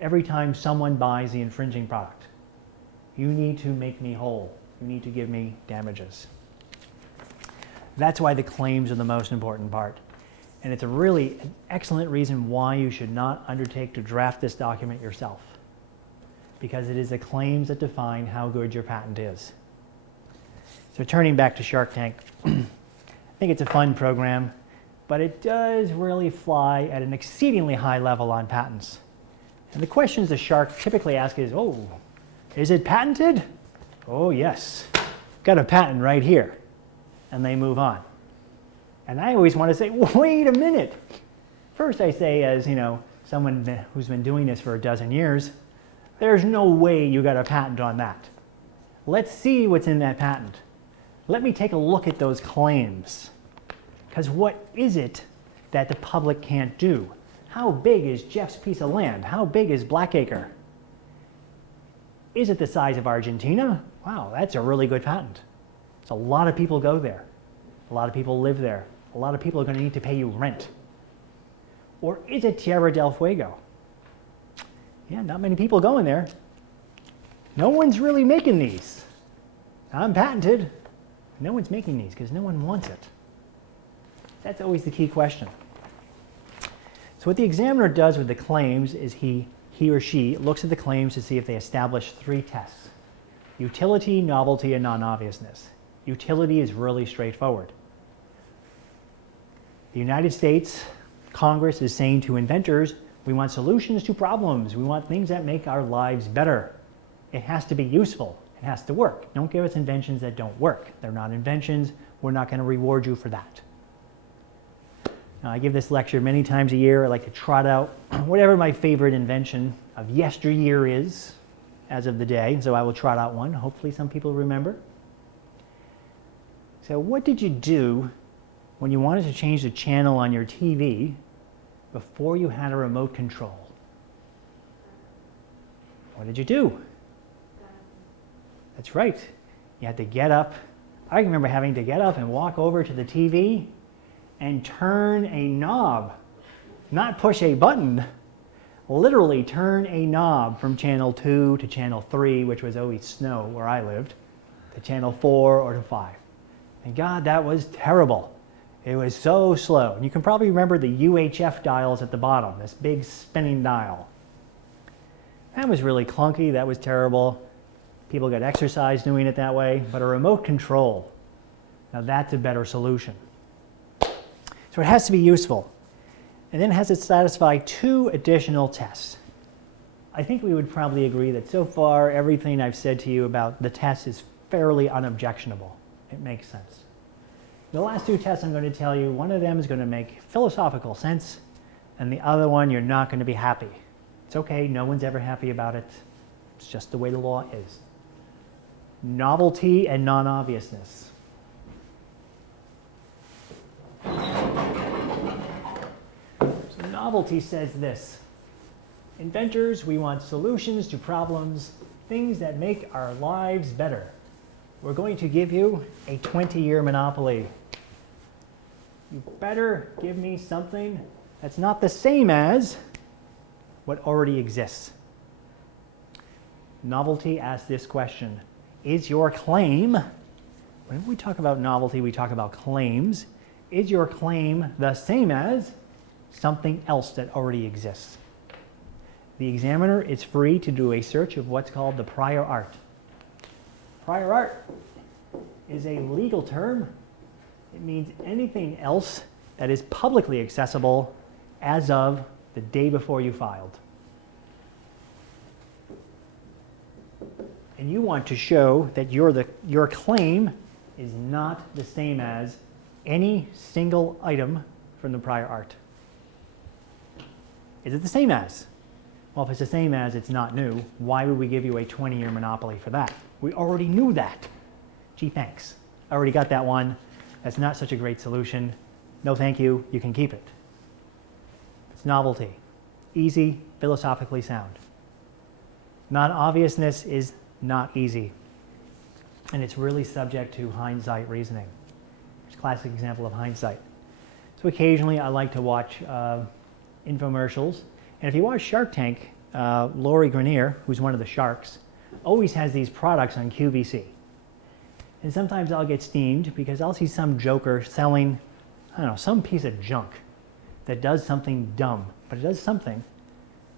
every time someone buys the infringing product. You need to make me whole. You need to give me damages. That's why the claims are the most important part. And it's a really an excellent reason why you should not undertake to draft this document yourself. Because it is the claims that define how good your patent is. So turning back to Shark Tank, I think it's a fun program, but it does really fly at an exceedingly high level on patents. And the questions the shark typically ask is, oh, is it patented? Oh, yes. Got a patent right here. And they move on. And I always want to say, wait a minute. First I say, as someone who's been doing this for a dozen years, there's no way you got a patent on that. Let's see what's in that patent. Let me take a look at those claims. Because what is it that the public can't do? How big is Jeff's piece of land? How big is Blackacre? Is it the size of Argentina? Wow, that's a really good patent. So a lot of people go there. A lot of people live there. A lot of people are going to need to pay you rent. Or is it Tierra del Fuego? Yeah, not many people going there. No one's really making these. I'm patented. No one's making these because no one wants it. That's always the key question. So what the examiner does with the claims is he or she looks at the claims to see if they establish 3 tests: utility, novelty, and non-obviousness. Utility is really straightforward. The United States Congress is saying to inventors, we want solutions to problems. We want things that make our lives better. It has to be useful. It has to work. Don't give us inventions that don't work. They're not inventions. We're not going to reward you for that. Now, I give this lecture many times a year. I like to trot out whatever my favorite invention of yesteryear is as of the day. So I will trot out one. Hopefully some people remember. So what did you do when you wanted to change the channel on your TV before you had a remote control? What did you do? That's right. You had to get up, I remember having to get up and walk over to the TV and turn a knob, not push a button, literally turn a knob from channel 2 to channel 3, which was always snow where I lived, to channel 4 or to 5. And God, that was terrible. It was so slow. And you can probably remember the UHF dials at the bottom, this big spinning dial. That was really clunky, that was terrible. People got exercise doing it that way, but a remote control, now that's a better solution. So it has to be useful. And then it has to satisfy 2 additional tests. I think we would probably agree that so far everything I've said to you about the test is fairly unobjectionable. It makes sense. The last 2 tests I'm going to tell you, one of them is going to make philosophical sense, and the other one you're not going to be happy. It's okay, no one's ever happy about it. It's just the way the law is. Novelty and non-obviousness. So novelty says this: inventors, we want solutions to problems, things that make our lives better. We're going to give you a 20-year monopoly. You better give me something that's not the same as what already exists. Novelty asks this question: is your claim, whenever we talk about novelty, we talk about claims, is your claim the same as something else that already exists? The examiner is free to do a search of what's called the prior art. Prior art is a legal term. It means anything else that is publicly accessible as of the day before you filed. And you want to show that your claim is not the same as any single item from the prior art. Is it the same as? Well, if it's the same as, it's not new. Why would we give you a 20-year monopoly for that? We already knew that. Gee, thanks. I already got that one. That's not such a great solution. No, thank you. You can keep it. It's novelty. Easy, philosophically sound. Non-obviousness is not easy. And it's really subject to hindsight reasoning. It's a classic example of hindsight. So occasionally I like to watch infomercials. And if you watch Shark Tank, Lori Grenier, who's one of the sharks, always has these products on QVC. And sometimes I'll get steamed because I'll see some joker selling, I don't know, some piece of junk that does something dumb, but it does something.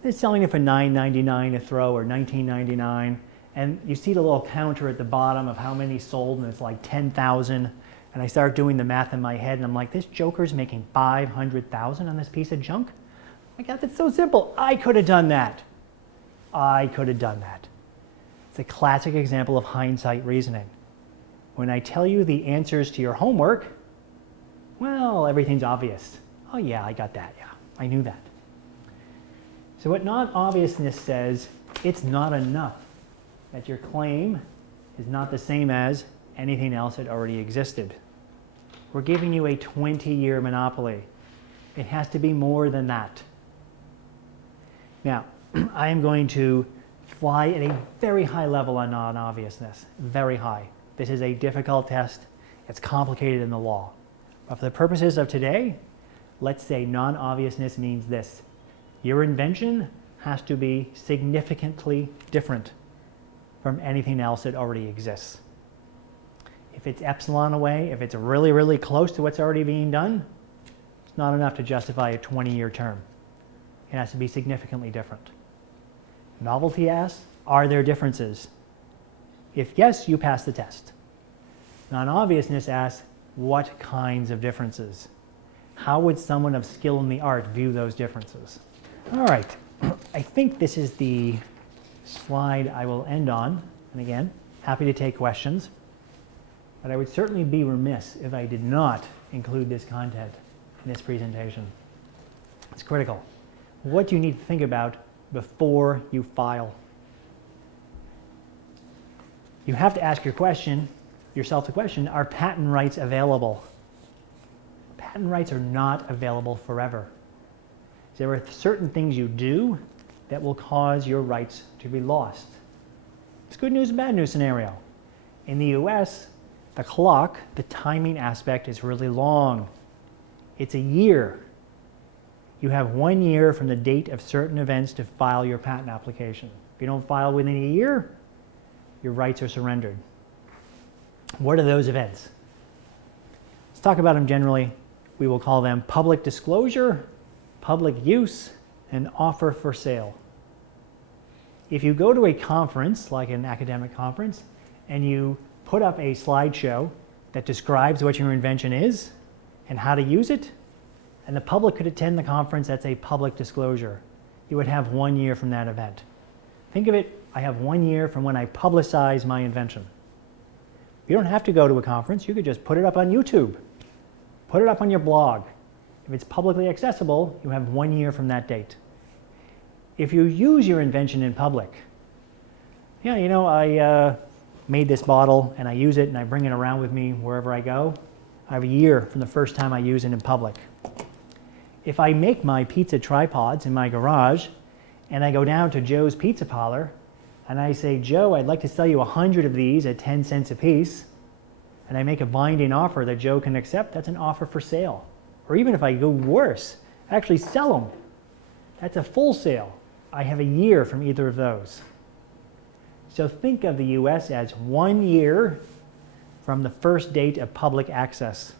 They're selling it for $9.99 a throw or $19.99, and you see the little counter at the bottom of how many sold, and it's like 10,000. And I start doing the math in my head, and I'm like, this joker's making 500,000 on this piece of junk? My God, that's so simple. I could have done that. I could have done that. It's a classic example of hindsight reasoning. When I tell you the answers to your homework, well, everything's obvious. Oh yeah, I got that, yeah, I knew that. So what non-obviousness says, it's not enough that your claim is not the same as anything else that already existed. We're giving you a 20-year monopoly. It has to be more than that. Now, I am going to fly at a very high level on non-obviousness, very high. This is a difficult test. It's complicated in the law. But for the purposes of today, let's say non-obviousness means this: your invention has to be significantly different from anything else that already exists. If it's epsilon away, if it's really, really close to what's already being done, it's not enough to justify a 20-year term. It has to be significantly different. Novelty asks, are there differences? If yes, you pass the test. Non-obviousness asks, what kinds of differences? How would someone of skill in the art view those differences? All right, I think this is the slide I will end on. And again, happy to take questions. But I would certainly be remiss if I did not include this content in this presentation. It's critical. What do you need to think about before you file? You have to ask yourself the question, are patent rights available? Patent rights are not available forever. There are certain things you do that will cause your rights to be lost. It's good news and bad news scenario. In the US, The clock, the timing aspect, is really long. It's a year. You have 1 year from the date of certain events to file your patent application. If you don't file within a year, your rights are surrendered. What are those events? Let's talk about them generally. We will call them public disclosure, public use, and offer for sale. If you go to a conference, like an academic conference, and you put up a slideshow that describes what your invention is and how to use it, and the public could attend the conference, that's a public disclosure. You would have 1 year from that event. Think of it, I have 1 year from when I publicize my invention. You don't have to go to a conference, you could just put it up on YouTube, put it up on your blog. If it's publicly accessible, you have 1 year from that date. If you use your invention in public, yeah, you know, I made this bottle and I use it and I bring it around with me wherever I go, I have a year from the first time I use it in public. If I make my pizza tripods in my garage and I go down to Joe's Pizza Parlor and I say, Joe, I'd like to sell you 100 of these at 10 cents a piece, and I make a binding offer that Joe can accept, that's an offer for sale. Or even if I go worse, actually sell them, that's a full sale. I have a year from either of those. So think of the US as 1 year from the first date of public access.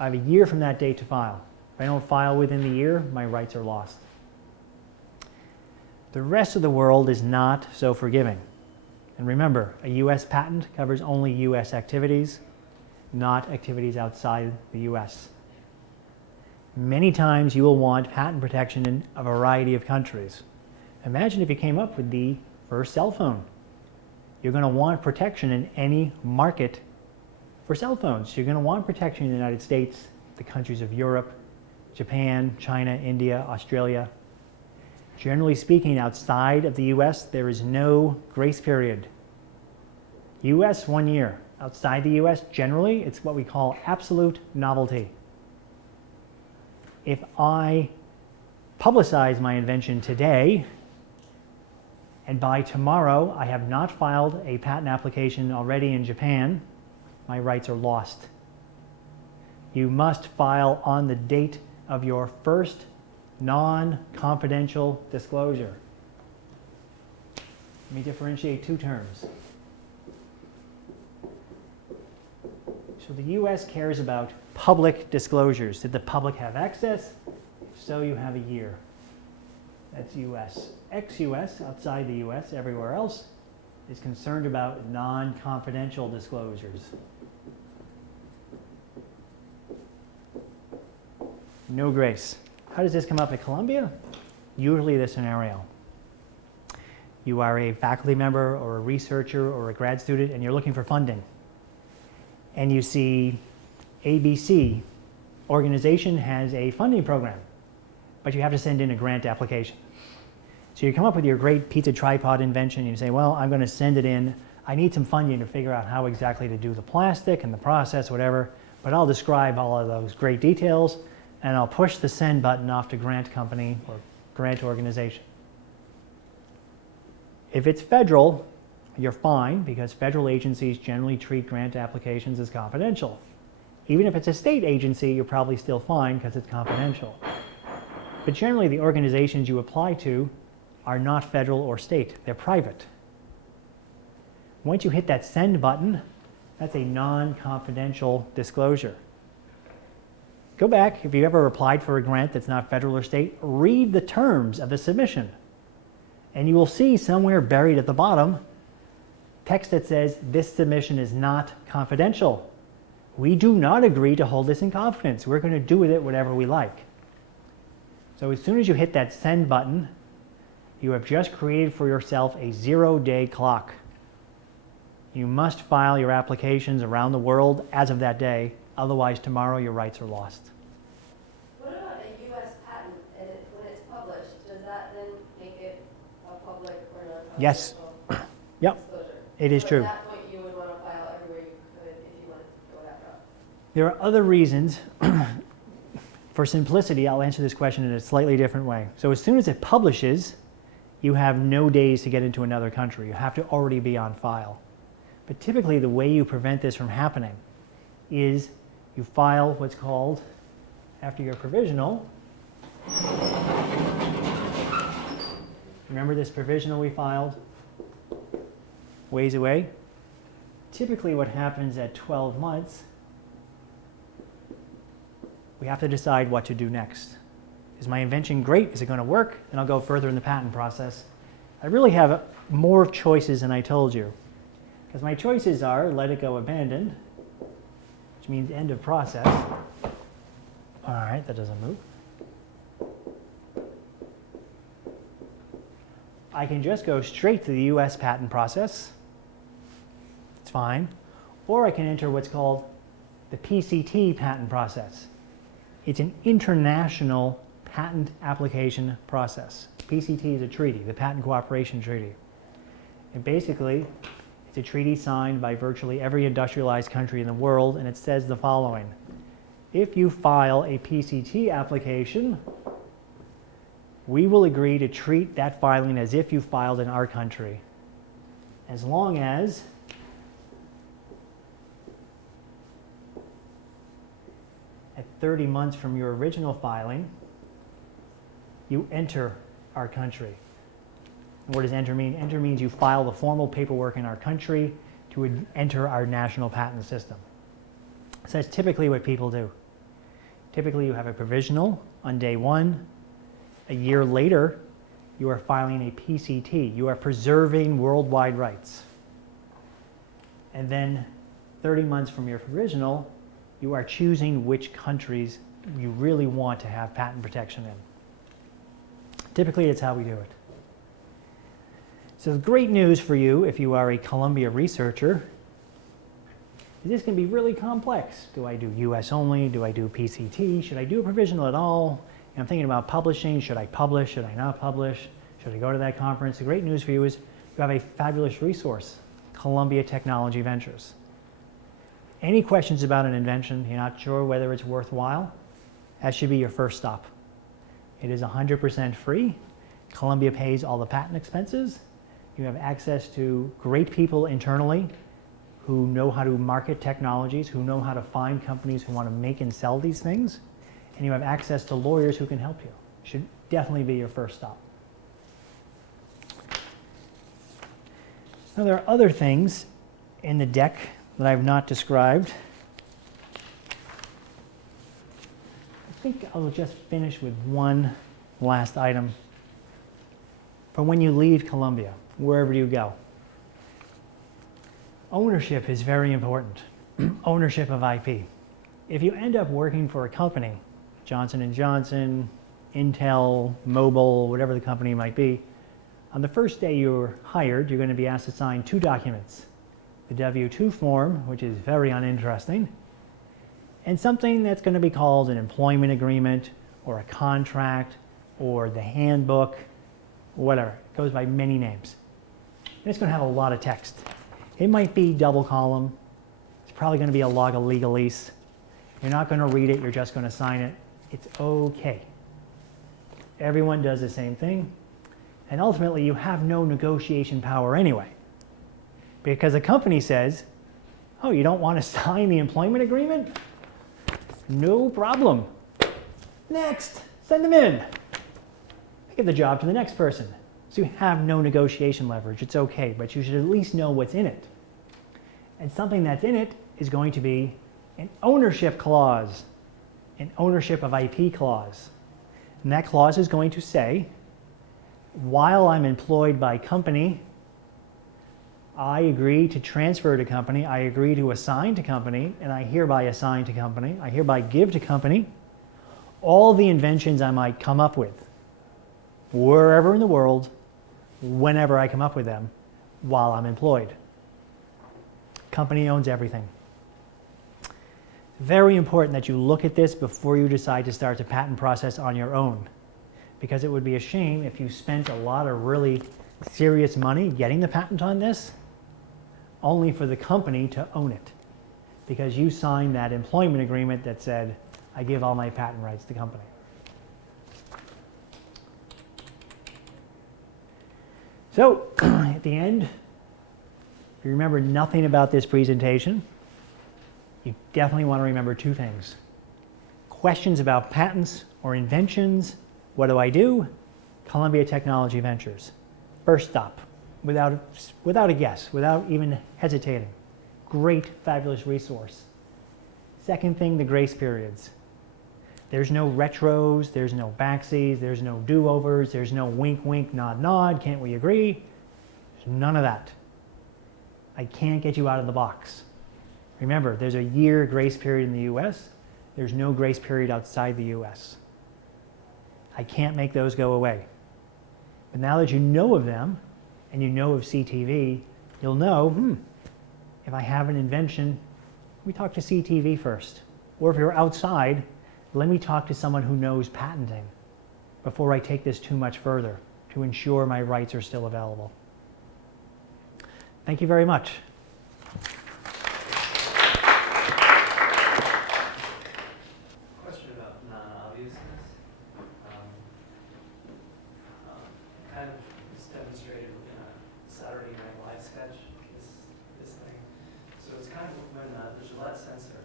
I have a year from that date to file. If I don't file within the year, my rights are lost. The rest of the world is not so forgiving. And remember, a US patent covers only US activities, not activities outside the US. Many times you will want patent protection in a variety of countries. Imagine if you came up with the first cell phone. You're going to want protection in any market for cell phones. You're going to want protection in the United States, the countries of Europe, Japan, China, India, Australia. Generally speaking, outside of the US, there is no grace period. US, 1 year. Outside the US, generally, it's what we call absolute novelty. If I publicize my invention today, and by tomorrow I have not filed a patent application already in Japan, my rights are lost. You must file on the date of your first non-confidential disclosure. Let me differentiate two terms. So the US cares about public disclosures. Did the public have access? If so, you have a year. That's US. Ex-US, outside the US, everywhere else, is concerned about non-confidential disclosures. No grace. How does this come up at Columbia? Usually this scenario. You are a faculty member or a researcher or a grad student and you're looking for funding. And you see ABC organization has a funding program, but you have to send in a grant application. So you come up with your great pizza tripod invention and you say, well, I'm going to send it in. I need some funding to figure out how exactly to do the plastic and the process, whatever, but I'll describe all of those great details and I'll push the send button off to grant company or grant organization. If it's federal, you're fine because federal agencies generally treat grant applications as confidential. Even if it's a state agency, you're probably still fine because it's confidential. But generally the organizations you apply to are not federal or state, they're private. Once you hit that send button, that's a non-confidential disclosure. Go back, if you ever applied for a grant that's not federal or state, read the terms of the submission. And you will see somewhere buried at the bottom text that says, this submission is not confidential. We do not agree to hold this in confidence. We're going to do with it whatever we like. So as soon as you hit that send button, you have just created for yourself a 0-day clock. You must file your applications around the world as of that day, otherwise tomorrow your rights are lost. What about a U.S. patent, and when it's published, does that then make it a public or non-confidential Yes. Yep, disclosure? it is So true. at that point you would want to file everywhere you could if you wanted to go that route. There are other reasons. For simplicity, I'll answer this question in a slightly different way. So as soon as it publishes, you have no days to get into another country. You have to already be on file. But typically the way you prevent this from happening is you file what's called, after your provisional, remember this provisional we filed ways away? Typically what happens at 12 months, we have to decide what to do next. Is my invention great? Is it going to work? Then I'll go further in the patent process. I really have more choices than I told you. Because my choices are let it go abandoned, which means end of process. All right, that doesn't move. I can just go straight to the US patent process. It's fine. Or I can enter what's called the PCT patent process. It's an international patent application process. PCT is a treaty, the Patent Cooperation Treaty. And basically, it's a treaty signed by virtually every industrialized country in the world, and it says the following. If you file a PCT application, we will agree to treat that filing as if you filed in our country, as long as at 30 months from your original filing, you enter our country. And what does enter mean? Enter means you file the formal paperwork in our country to enter our national patent system. So that's typically what people do. Typically you have a provisional on day one. A year later, you are filing a PCT. You are preserving worldwide rights. And then 30 months from your provisional, you are choosing which countries you really want to have patent protection in. Typically, it's how we do it. So the great news for you, if you are a Columbia researcher, is this can be really complex. Do I do US only? Do I do PCT? Should I do a provisional at all? And I'm thinking about publishing. Should I publish? Should I not publish? Should I go to that conference? The great news for you is you have a fabulous resource, Columbia Technology Ventures. Any questions about an invention, you're not sure whether it's worthwhile, that should be your first stop. It is 100% free. Columbia pays all the patent expenses. You have access to great people internally who know how to market technologies, who know how to find companies who want to make and sell these things. And you have access to lawyers who can help you. Should definitely be your first stop. Now there are other things in the deck that I've not described. I think I'll just finish with one last item. For when you leave Columbia, wherever you go, ownership is very important. Ownership of IP. If you end up working for a company, Johnson & Johnson, Intel, Mobile, whatever the company might be, on the first day you're hired, you're going to be asked to sign two documents. The W-2 form, which is very uninteresting, and something that's going to be called an employment agreement or a contract or the handbook, whatever. It goes by many names. And it's going to have a lot of text. It might be double column. It's probably going to be a log of legalese. You're not going to read it. You're just going to sign it. It's okay. Everyone does the same thing. And ultimately, you have no negotiation power anyway. Because the company says, oh, you don't want to sign the employment agreement? No problem. Next, send them in. Give the job to the next person. So you have no negotiation leverage. It's okay, but you should at least know what's in it. And something that's in it is going to be an ownership clause, an ownership of IP clause. And that clause is going to say, while I'm employed by company, I agree to transfer to company, I agree to assign to company, and I hereby assign to company, I hereby give to company all the inventions I might come up with, wherever in the world, whenever I come up with them, while I'm employed. Company owns everything. Very important that you look at this before you decide to start the patent process on your own, because it would be a shame if you spent a lot of really serious money getting the patent on this, only for the company to own it, because you signed that employment agreement that said, I give all my patent rights to the company. So, at the end, If you remember nothing about this presentation, you definitely want to remember two things. Questions about patents or inventions, what do I do? Columbia Technology Ventures. First stop, without a guess, without even hesitating. Great, fabulous resource. Second thing, the grace periods. There's no retros, there's no backsies, there's no do-overs, there's no wink, wink, nod, nod, can't we agree? There's none of that. I can't get you out of the box. Remember, there's a year grace period in the US. There's no grace period outside the US. I can't make those go away. But now that you know of them, and you know of CTV, you'll know, if I have an invention, let me talk to CTV first. Or if you're outside, let me talk to someone who knows patenting before I take this too much further to ensure my rights are still available. Thank you very much. Question about non-obviousness. Kind of just demonstrated in a Saturday Night Live sketch, this thing. So it's kind of when the Gillette sensor,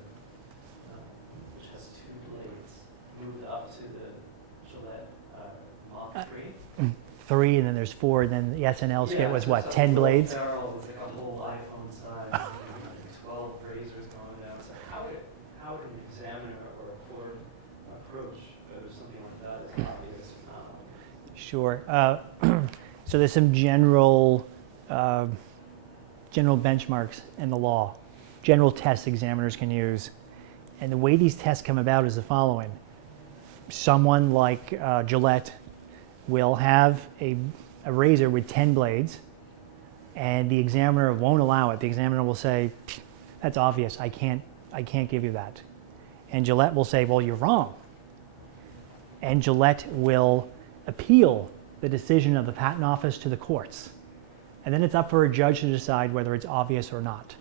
which has 2 blades, moved up to the Gillette Mach 3. 3, and then there's 4, and then the SNL skit was what, 10 blades? Barrel with like a whole iPhone size, and 12 razors going down. So how would an examiner or a court approach something like that? Is obvious or not? Sure. So there's some general benchmarks in the law, general tests examiners can use. And the way these tests come about is the following. Someone like Gillette will have a razor with 10 blades, and the examiner won't allow it. The examiner will say, that's obvious, I can't give you that. And Gillette will say, well, you're wrong. And Gillette will appeal the decision of the patent office to the courts. And then it's up for a judge to decide whether it's obvious or not.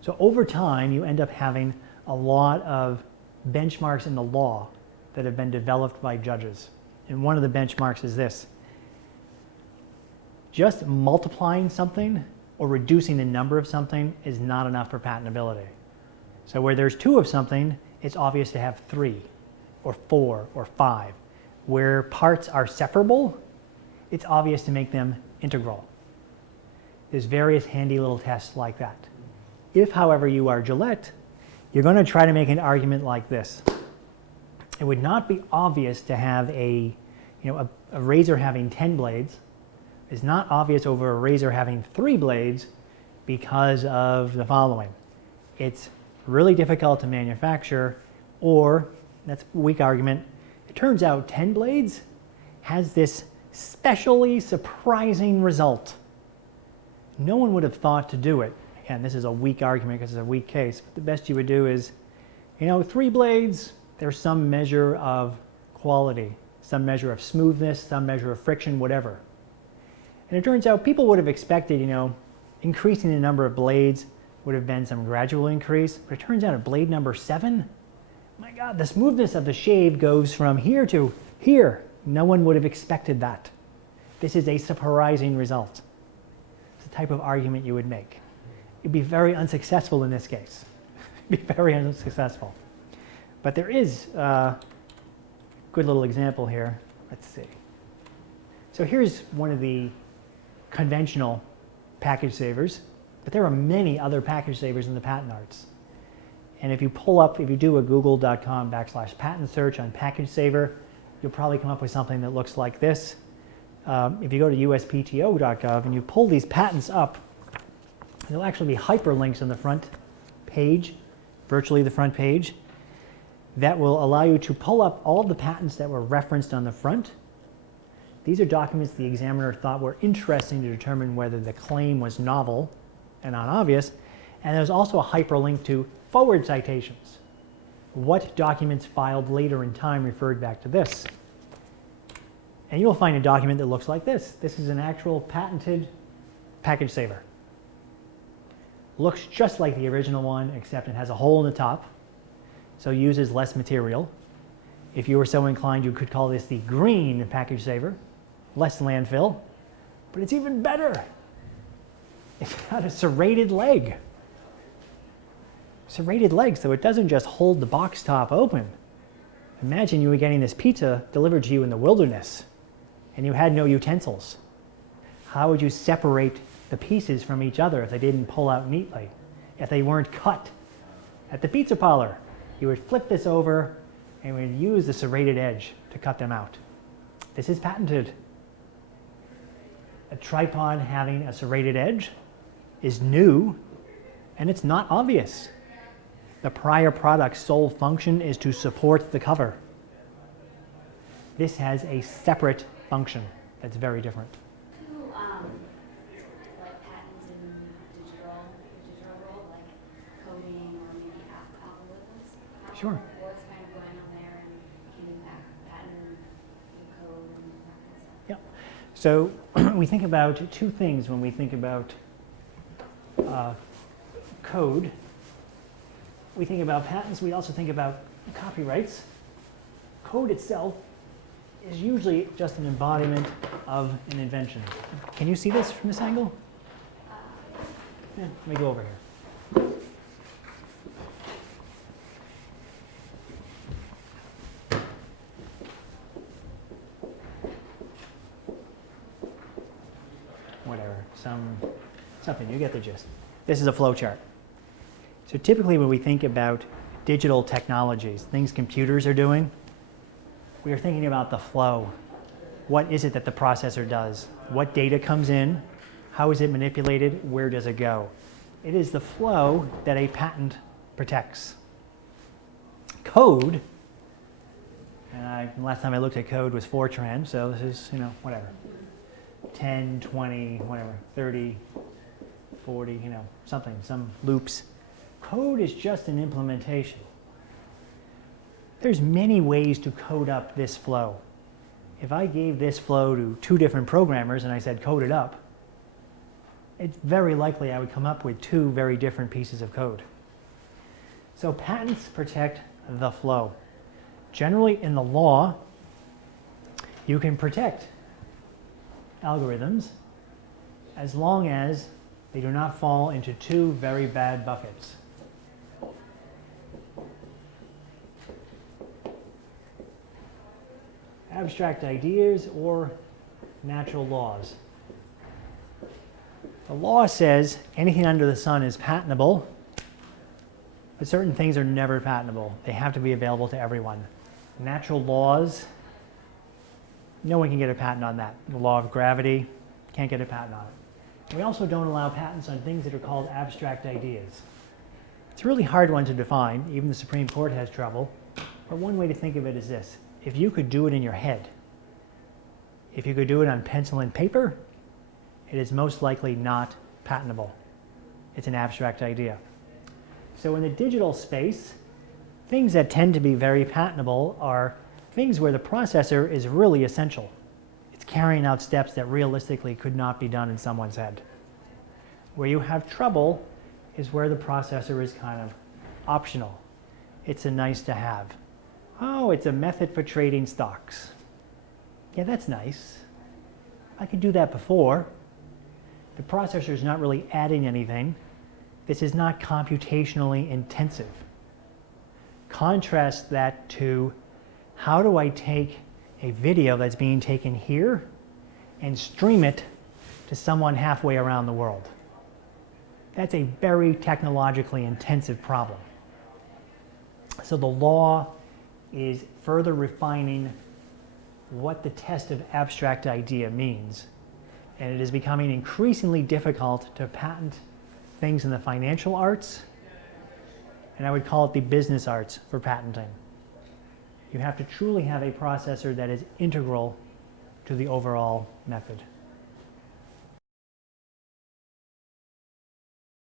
So over time, you end up having a lot of benchmarks in the law that have been developed by judges. And one of the benchmarks is this. Just multiplying something or reducing the number of something is not enough for patentability. So where there's 2 of something, it's obvious to have 3 or 4 or 5. Where parts are separable, it's obvious to make them integral. There's various handy little tests like that. If, however, you are Gillette, you're going to try to make an argument like this. It would not be obvious to have a razor having 10 blades. It's not obvious over a razor having 3 blades because of the following. It's really difficult to manufacture, or, that's a weak argument, it turns out 10 blades has this specially surprising result. No one would have thought to do it. Again, this is a weak argument because it's a weak case, but the best you would do is, 3 blades, there's some measure of quality, some measure of smoothness, some measure of friction, whatever. And it turns out people would have expected, increasing the number of blades would have been some gradual increase, but it turns out at blade number 7, my God, the smoothness of the shave goes from here to here. No one would have expected that. This is a surprising result. It's the type of argument you would make. It'd be very unsuccessful in this case. It'd be very unsuccessful. But there is a good little example here. Let's see. So here's one of the conventional package savers, but there are many other package savers in the patent arts. And if you do a google.com/patent search on package saver, you'll probably come up with something that looks like this. If you go to uspto.gov and you pull these patents up, there'll actually be hyperlinks on the front page, virtually the front page, that will allow you to pull up all the patents that were referenced on the front. These are documents the examiner thought were interesting to determine whether the claim was novel and non-obvious. And there's also a hyperlink to forward citations. What documents filed later in time referred back to this? And you'll find a document that looks like this. This is an actual patented package saver. Looks just like the original one, except it has a hole in the top, so uses less material. If you were so inclined, you could call this the green package saver, less landfill, but it's even better. It's got a serrated leg. Serrated leg, so it doesn't just hold the box top open. Imagine you were getting this pizza delivered to you in the wilderness and you had no utensils. How would you separate the pieces from each other if they didn't pull out neatly? If they weren't cut at the pizza parlor? You would flip this over and would use the serrated edge to cut them out. This is patented. A tripod having a serrated edge is new and it's not obvious. The prior product's sole function is to support the cover. This has a separate function that's very different. Do, like patents in digital world, like coding or maybe algorithms? Sure. What's kind of going on there and can impact patent and code and that kind of stuff? So we think about two things when we think about code. We think about patents, we also think about copyrights. Code itself is usually just an embodiment of an invention. Can you see this from this angle? Yeah, let me go over here. Whatever, something, you get the gist. This is a flow chart. So typically when we think about digital technologies, things computers are doing, we are thinking about the flow. What is it that the processor does? What data comes in? How is it manipulated? Where does it go? It is the flow that a patent protects. Code, and last time I looked at code was Fortran, so this is, whatever. 10, 20, whatever, 30, 40, something, some loops. Code is just an implementation. There's many ways to code up this flow. If I gave this flow to two different programmers and I said code it up, it's very likely I would come up with two very different pieces of code. So patents protect the flow. Generally in the law, you can protect algorithms as long as they do not fall into two very bad buckets. Abstract ideas or natural laws. The law says anything under the sun is patentable, but certain things are never patentable. They have to be available to everyone. Natural laws, no one can get a patent on that. The law of gravity, can't get a patent on it. We also don't allow patents on things that are called abstract ideas. It's a really hard one to define. Even the Supreme Court has trouble. But one way to think of it is this. If you could do it in your head, if you could do it on pencil and paper, it is most likely not patentable. It's an abstract idea. So in the digital space, things that tend to be very patentable are things where the processor is really essential. It's carrying out steps that realistically could not be done in someone's head. Where you have trouble is where the processor is kind of optional. It's a nice to have. Oh, it's a method for trading stocks. Yeah, that's nice. I could do that before. The processor is not really adding anything. This is not computationally intensive. Contrast that to how do I take a video that's being taken here and stream it to someone halfway around the world. That's a very technologically intensive problem. So the law is further refining what the test of abstract idea means. And it is becoming increasingly difficult to patent things in the financial arts, and I would call it the business arts for patenting. You have to truly have a processor that is integral to the overall method.